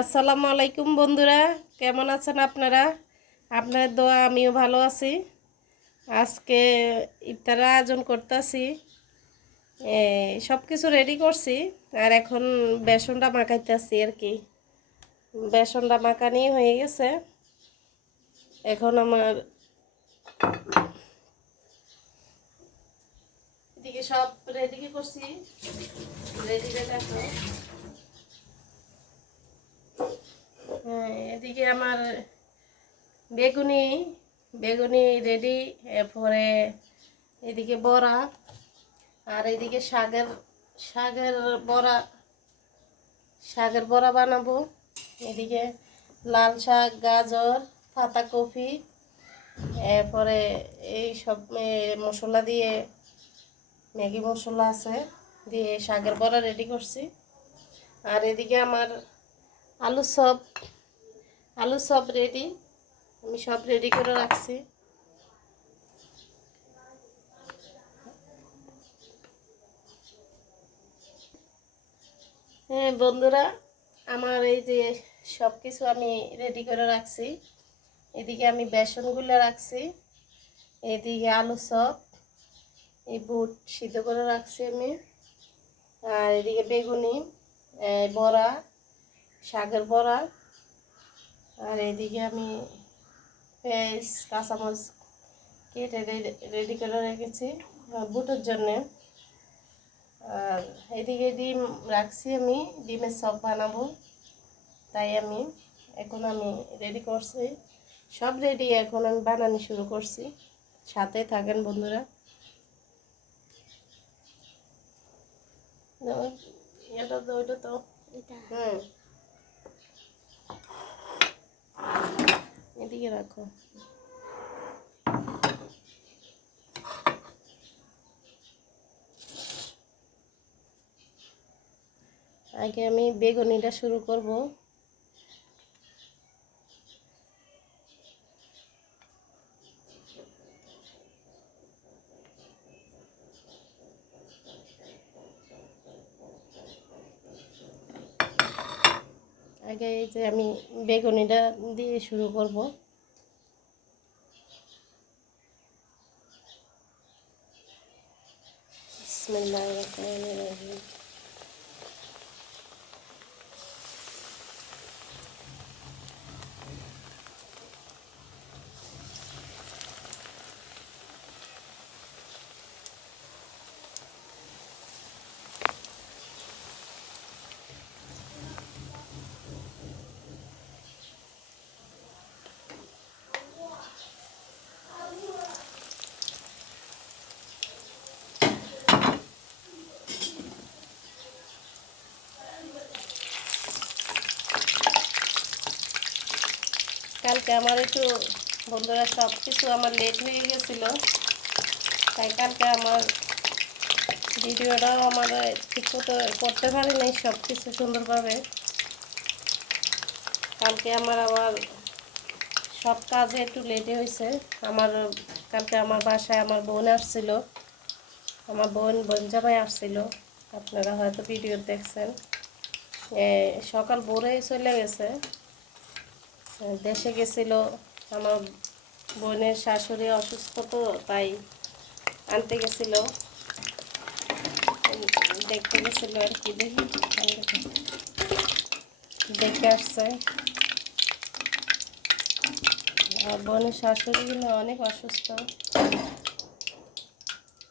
আসসালামু আলাইকুম বন্ধুরা, কেমন আছেন আপনারা? আপনার দোয়া, আমিও ভালো আছি। আজকে ইফতার আয়োজন করতেছি। সব কিছু রেডি করছি, আর এখন বেসনটা মাখাইতেছি আর কি। বেসনটা মাখানি হয়ে গেছে। এখন আমার এদিকে সব রেডি করছি। রেডি দেখো হ্যাঁ এদিকে আমার বেগুনি বেগুনি রেডি এরপরে এদিকে বড়া আর এদিকে শাকের শাকের বড়া শাকের বড়া বানাবো। এদিকে লাল শাক, গাজর, পাতাকপি, এরপরে এই সব মশলা দিয়ে, ম্যাগি মশলা আছে দিয়ে শাকের বড়া রেডি করছি। আর এদিকে আমার আলু সব আলু সব রেডি আমি সব রেডি করে রাখছি। হ্যাঁ বন্ধুরা, আমার এই যে সব কিছু আমি রেডি করে রাখছি। এদিকে আমি বেসনগুলো রাখছি, এদিকে আলু সব, এই বুট সিদ্ধ করে রাখছি আমি। আর এদিকে বেগুনি বড়া, শাকের বড়া আর এদিকে আমি পেঁয়াজ কাঁচামরিচ কেটে রেডি করে রেখেছি বুটের জন্যে। আর এদিকে ডিম রাখছি আমি ডিমের সব বানাবো তাই আমি এখন আমি রেডি করছি। সব রেডি এখন আমি বানানো শুরু করছি। সাথে থাকেন বন্ধুরা। এটা তো ওইটা তো। হুম। এদিকে রাখো। আগে আমি বেগুনিটা শুরু করব আগে এই যে আমি বেগুনিটা দিয়ে শুরু করব। বিসমিল্লাহির রহমানির রহিম। কালকে আমার একটু বন্ধুরা সব কিছু আমার লেট হয়ে গেছিল। তাই কালকে আমার ভিডিওটাও আমার ঠিক মতো করতে পারি নাই সব কিছু সুন্দরভাবে। কালকে আমার আবার সব কাজে একটু লেটে হয়েছে আমার, কালকে আমার বাসায় আমার বোন আসছিল। আমার বোন বোন জামাই আসছিল। আপনারা হয়তো ভিডিও দেখছেন। সকাল ভোরেই চলে গেছে। দেশে গেছিল। আমার বোনের শাশুড়ি অসুস্থ তো, তাই আনতে গেছিল। দেখতে গেছিল আর কি, দেখি। দেখে আসছে। আর বোনের শাশুড়ি কিন্তু অনেক অসুস্থ।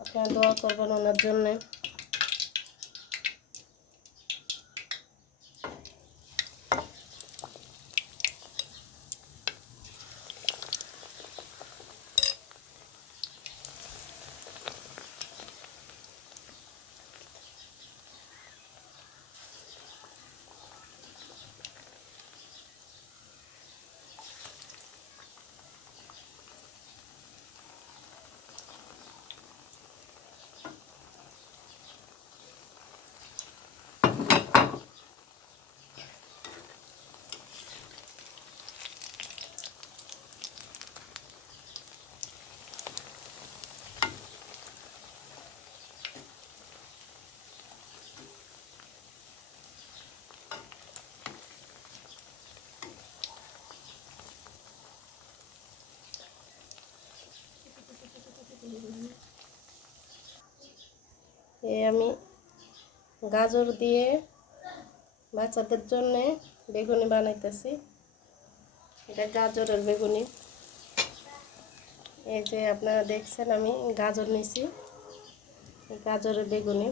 আপনারা দোয়া করবেন ওনার জন্যে। এই আমি গাজর দিয়ে বাচ্চাদের জন্যে বেগুনি বানাইতেছি। এটা গাজরের বেগুনি। এই যে আপনারা দেখছেন আমি গাজর নিছি, গাজরের বেগুনি।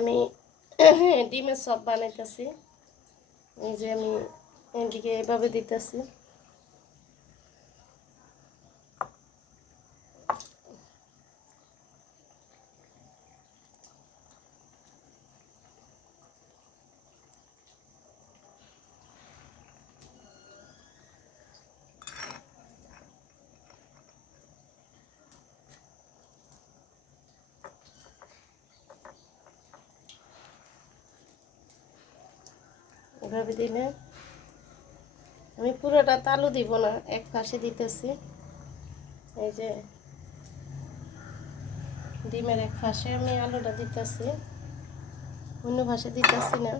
আমি ডিমের সব বানাইতেছি। এই যে আমি এদিকে এভাবে দিতেছি। এভাবে দিলে? আমি পুরোটা তালু দিব না, এক পাশে দিতেছি। এই যে ডিমের এক পাশে আমি আলুটা দিতেছি। অন্য পাশে দিতেছি না।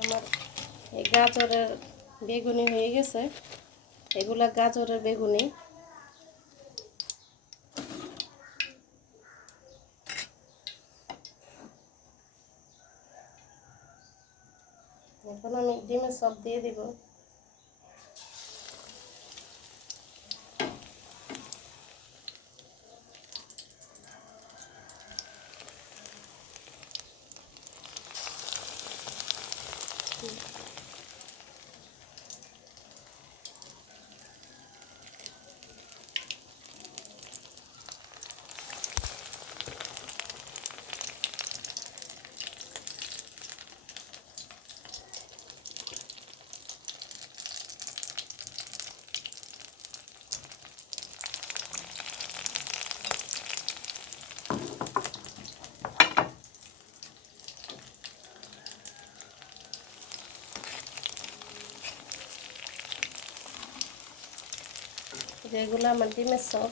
আমার এই গাজরের বেগুনি হয়ে গেছে। এগুলা গাজরের বেগুনি। এখন আমি ডিমের সব দিয়ে দিব। যেগুলো আমার ডিমের সব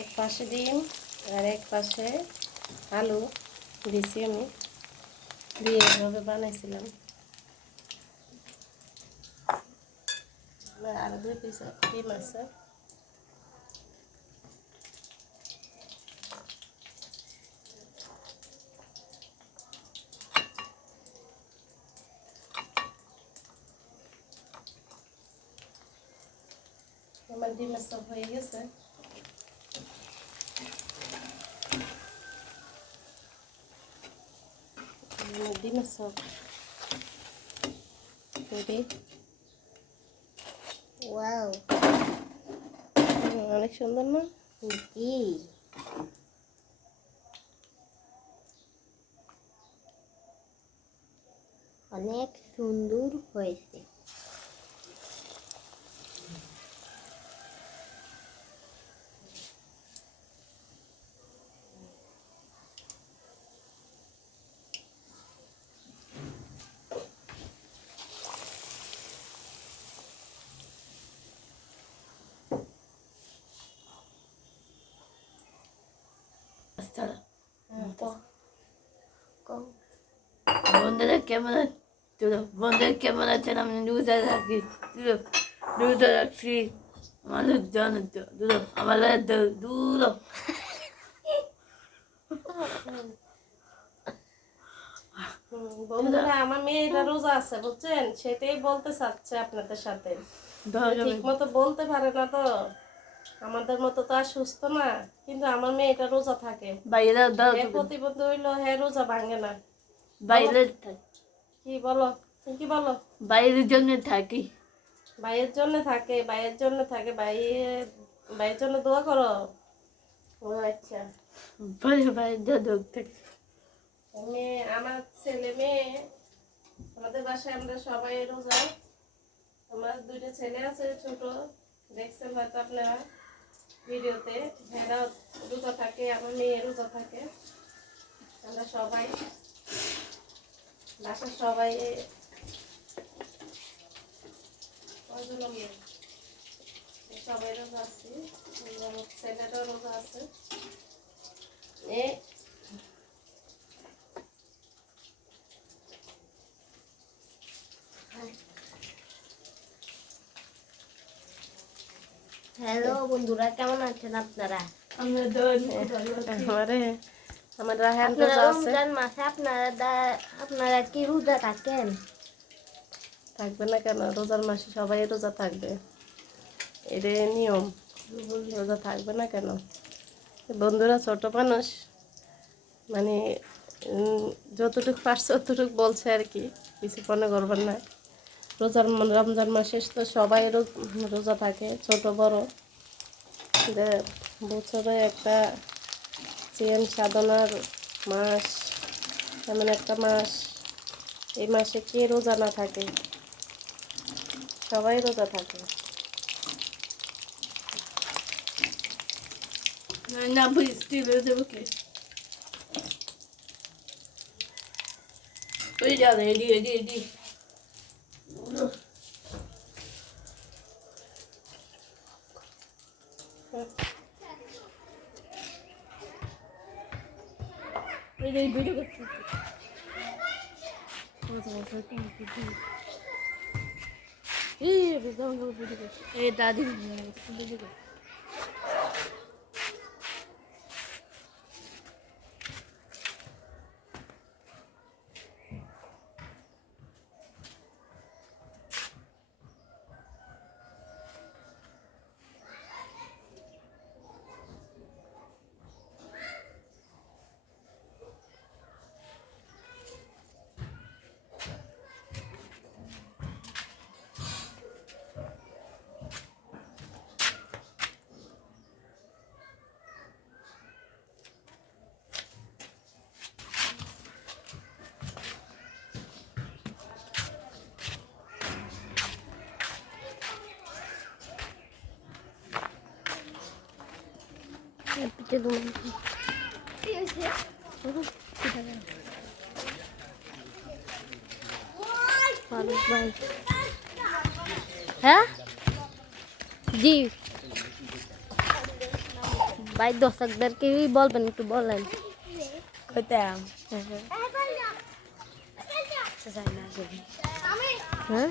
এক পাশে ডিম আর এক পাশে আলু দিছি আমি। দিয়ে এভাবে বানাইছিলাম। আর দুই পিস ডিম আছে। আমার ডিমের সব হয়ে গেছে ডিমের সব রেডি ওয়াও অনেক সুন্দর না অনেক সুন্দর হয়েছে হ্যাঁ। বন্ধুরা কেমন আছো বন্ধুরা কেমন আছেন আমি রাখছি জন দূর বন্ধুরা আমার মেয়েটা রোজা আছে বুঝছেন সেটাই বলতে চাচ্ছে আপনাদের সাথে ঠিক মতো বলতে পারে না তো আমাদের মতো তো আর সুস্থ না কিন্তু আমার মেয়েটা রোজা থাকে। বাইরে দাও হইল হ্যাঁ রোজা ভাঙে না। বাইরে কি বলো? কি বলো? বাইরের জন্য থাকি। ভাইয়ের জন্য থাকে ভাইয়ের জন্য থাকে ভাই ভাইয়ের জন্য দোয়া করো। ও আচ্ছা। বাইরে বাইরে যা লোক থাকি আমার ছেলে মেয়ে আমাদের বাসায় আমরা সবাই রোজা। আমার দুইটা ছেলে আছে ছোট দেখছেন হয়তো আপনারা। ভিডিওতে ভেড়া রোজা থাকে, আমার মেয়ে রোজা থাকে আমরা সবাই, বাসার সবাই? সবাই রোজা আছি ছেলেরও রোজা আছে এ হ্যালো বন্ধুরা কেমন আছেন আপনারা? আমরা। আমারে রাহান আপনারা রোজা আছে। মাসে আপনারা আপনারা কি রোজা থাকেন? থাকবে না কেন? রোজার মাসে সবাই রোজা থাকবে। এটা নিয়ম রোজা থাকবে না কেন? বন্ধুরা ছোট মানুষ মানে উম, যতটুকু পারছে ততটুকু বলছে আর কি কিছু মনে করবেন না। রোজার রমজান মাসে তো সবাই রোজা থাকে ছোট বড়। যে বছরে একটা চেন সাধনার মাস, এমন একটা মাস, এই মাসে কে রোজা না থাকে? সবাই রোজা থাকে। না বুঝতে যাব কি? ওই যা, রেডি রেডি রেডি ভিডিও করতে এই দাদি ফারুক ভাই হ্যাঁ? জি। ভাই দর্শকদেরকে বলবেন একটু বলেন। হ্যাঁ?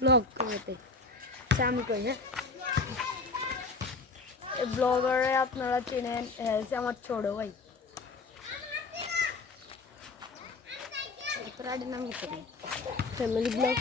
ব্লগ করতে আচ্ছা, আমি কই হ্যাঁ ব্লগারে আপনারা চেনেন হচ্ছে আমার ছোট ভাই তোর আইডির নাম কি ফ্যামিলি ব্লগ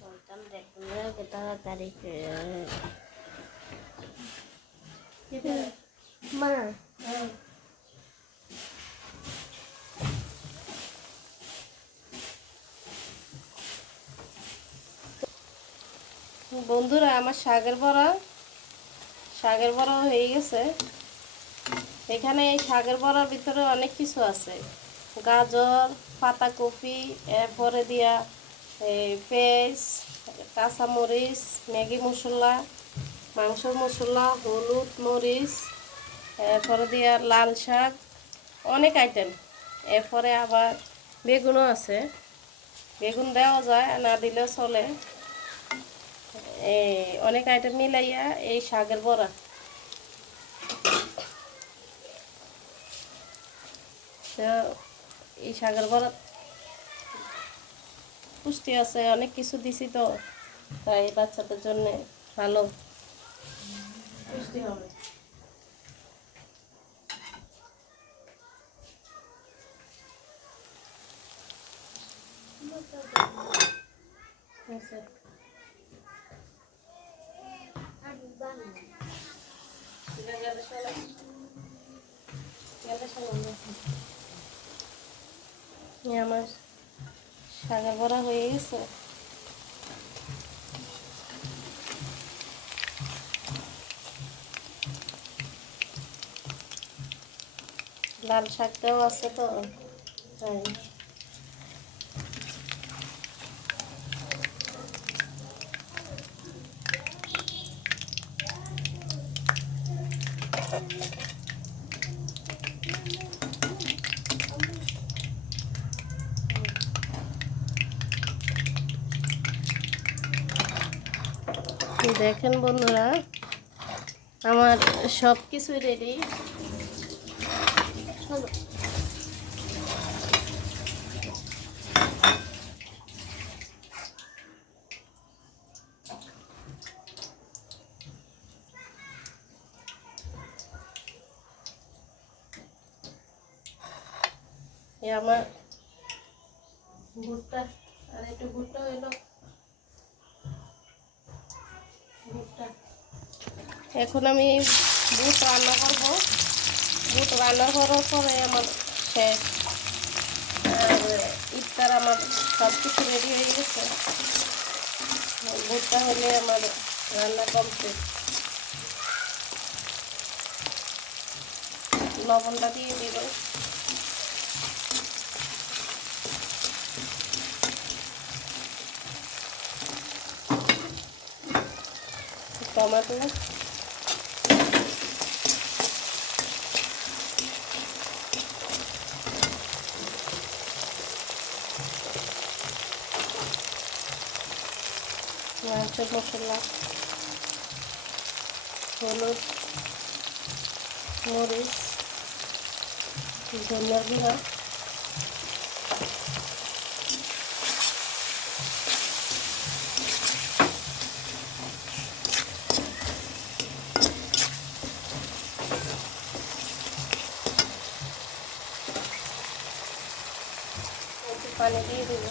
বলতাম দেখুন তাড়াতাড়ি মা বন্ধুরা, আমার শাকের বড়া। শাকের বড়া হয়ে গেছে। এখানে এই শাকের বড়ার ভিতরে অনেক কিছু আছে। গাজর, পাতাকপি, এরপরে দিয়া পেঁয়াজ, কাঁচামরিচ, ম্যাগি মশলা মাংসর মশলা, হলুদ মরিচ, এরপরে দিয়া লাল শাক, অনেক আইটেম এরপরে আবার বেগুনও আছে। বেগুন দেওয়া যায়, না দিলেও চলে। অনেক আইটেম মিলাইয়া এই শাকের বড়া। তো এই শাকের বড়া পুষ্টি আছে অনেক কিছু দিছি তো তাই বাচ্চাদের জন্য ভালো। পুষ্টি হবে। আচ্ছা এই আমার শাকের বড়া হয়ে গেছে। লাল শাকটাও আছে তো তাই। দেখেন বন্ধুরা আমার সব কিছুই রেডি আমার ভুট্টা আর একটু ভুট্টা হইল ভুট্টা এখন আমি বুট রান্না করব। বুট রান্না করার পরে আমার শেষ আর ইফতার আমার সব কিছু রেডি হয়ে গেছে। বুটটা হলে আমার রান্না কমপ্লিট লবণটা দিয়ে দিব। টমেটো। মাংসের মশলা হলুদ মরিচ ধনিয়ার গুঁড়া একটু পানি দিয়ে দেবো।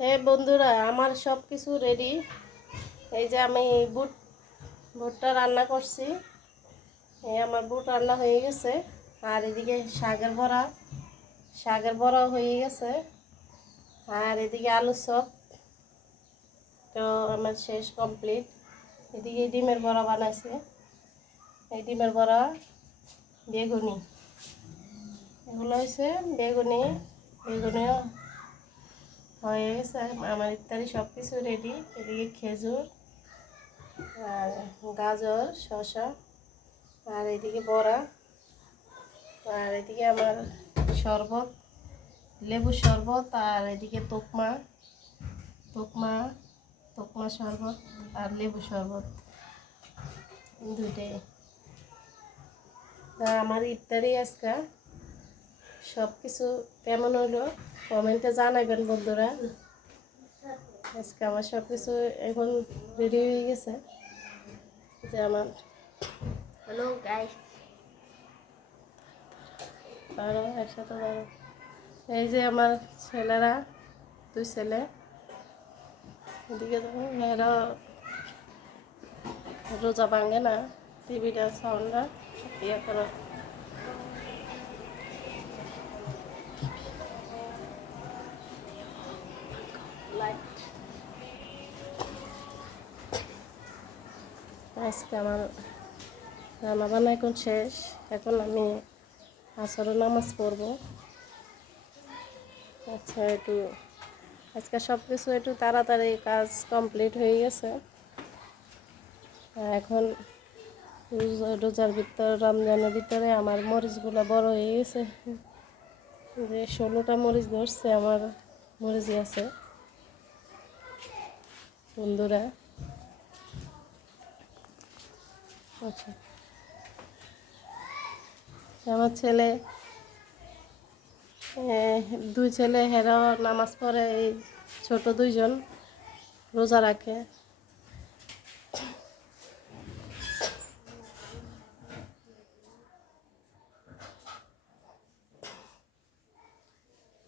হ্যাঁ বন্ধুরা, আমার সব কিছু রেডি এই যে আমি বুট, ভুট্টা রান্না করছি। এই আমার বুট রান্না হয়ে গেছে। আর এদিকে শাকের বড়া, শাকের বড়াও হয়ে গেছে। আর এদিকে আলু চপ। তো আমার শেষ কমপ্লিট এদিকে ডিমের বড়া বানাইছে। এই ডিমের বড়া বেগুনি। এগুলো হয়েছে বেগুনি। বেগুনিও হয়ে গেছে। আমার ইত্যাদি সব কিছু রেডি এদিকে খেজুর আর গাজর, শসা আর এদিকে বড়া। আর এদিকে আমার শরবত। লেবু শরবত আর এদিকে তোকমা তোকমা তোকমা শরবত আর লেবু শরবত। দুইটাই। তা আমার ইফতারি আজকে। সব কিছু কেমন হলো? কমেন্টে জানাবেন বন্ধুরা। আজকে আমার সব কিছু এখন রেডি হয়ে গেছে। যে আমার হ্যালো গাইস ধরো একসাথে ধরো এই যে আমার ছেলেরা, দুই ছেলে। এদিকে এরা রোজা ভাঙে না, টিভিটা সাউন্ডটা ইয়ে করো। আজকে আমার রান্না বান্না এখন শেষ। এখন আমি আসরে নামাজ পড়ব। আচ্ছা একটু আজকে সব কিছু একটু তাড়াতাড়ি কাজ কমপ্লিট হয়ে গেছে। এখন রোজা- রোজার ভিতর, রমজানের ভিতরে আমার মরিচগুলো বড় হয়ে গেছে। যে ষোলোটা মরিচ ধরছে, আমার মরিচ আছে। বন্ধুরা। আচ্ছা। আমার ছেলে দুই ছেলে হেরাও নামাজ পড়ে, এই ছোট দুইজন রোজা রাখে।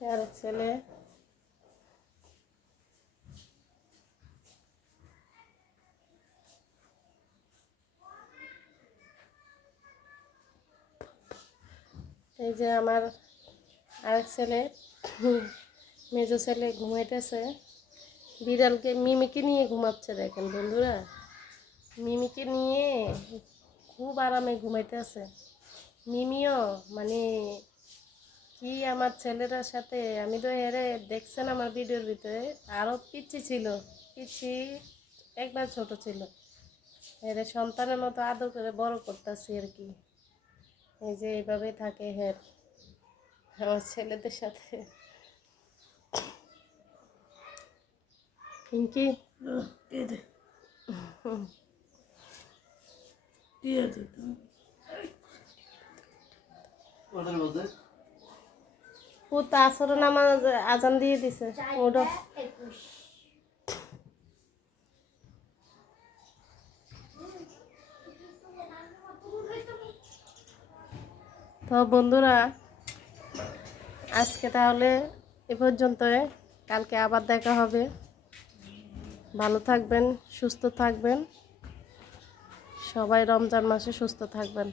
আর ছেলে, এই যে আমার আরেক ছেলে, মেজো ছেলে ঘুমাইতেছে। বিড়ালকে মিমিকে নিয়ে ঘুমাচ্ছে দেখেন বন্ধুরা। মিমিকে নিয়ে খুব আরামে ঘুমাইতেছে। মিমিও মানে কি আমার ছেলেটার সাথে, আমি তো এরে দেখছেন আমার ভিডিওর ভিতরে আরও পিচ্ছি ছিল, পিচ্ছি একবার ছোট ছিল। এরে সন্তানের মতো আদর করে বড় করতেছি আর কি। এই যে এইভাবেই থাকে হের। আমার ছেলেদের সাথে। পিঙ্কি? ও তো আসর নামাজ আজান দিয়ে দিছে। ওটা তো বন্ধুরা আজকে তাহলে এ পর্যন্ত কালকে আবার দেখা হবে। ভালো থাকবেন, সুস্থ থাকবেন। সবাই রমজান মাসে সুস্থ থাকবেন।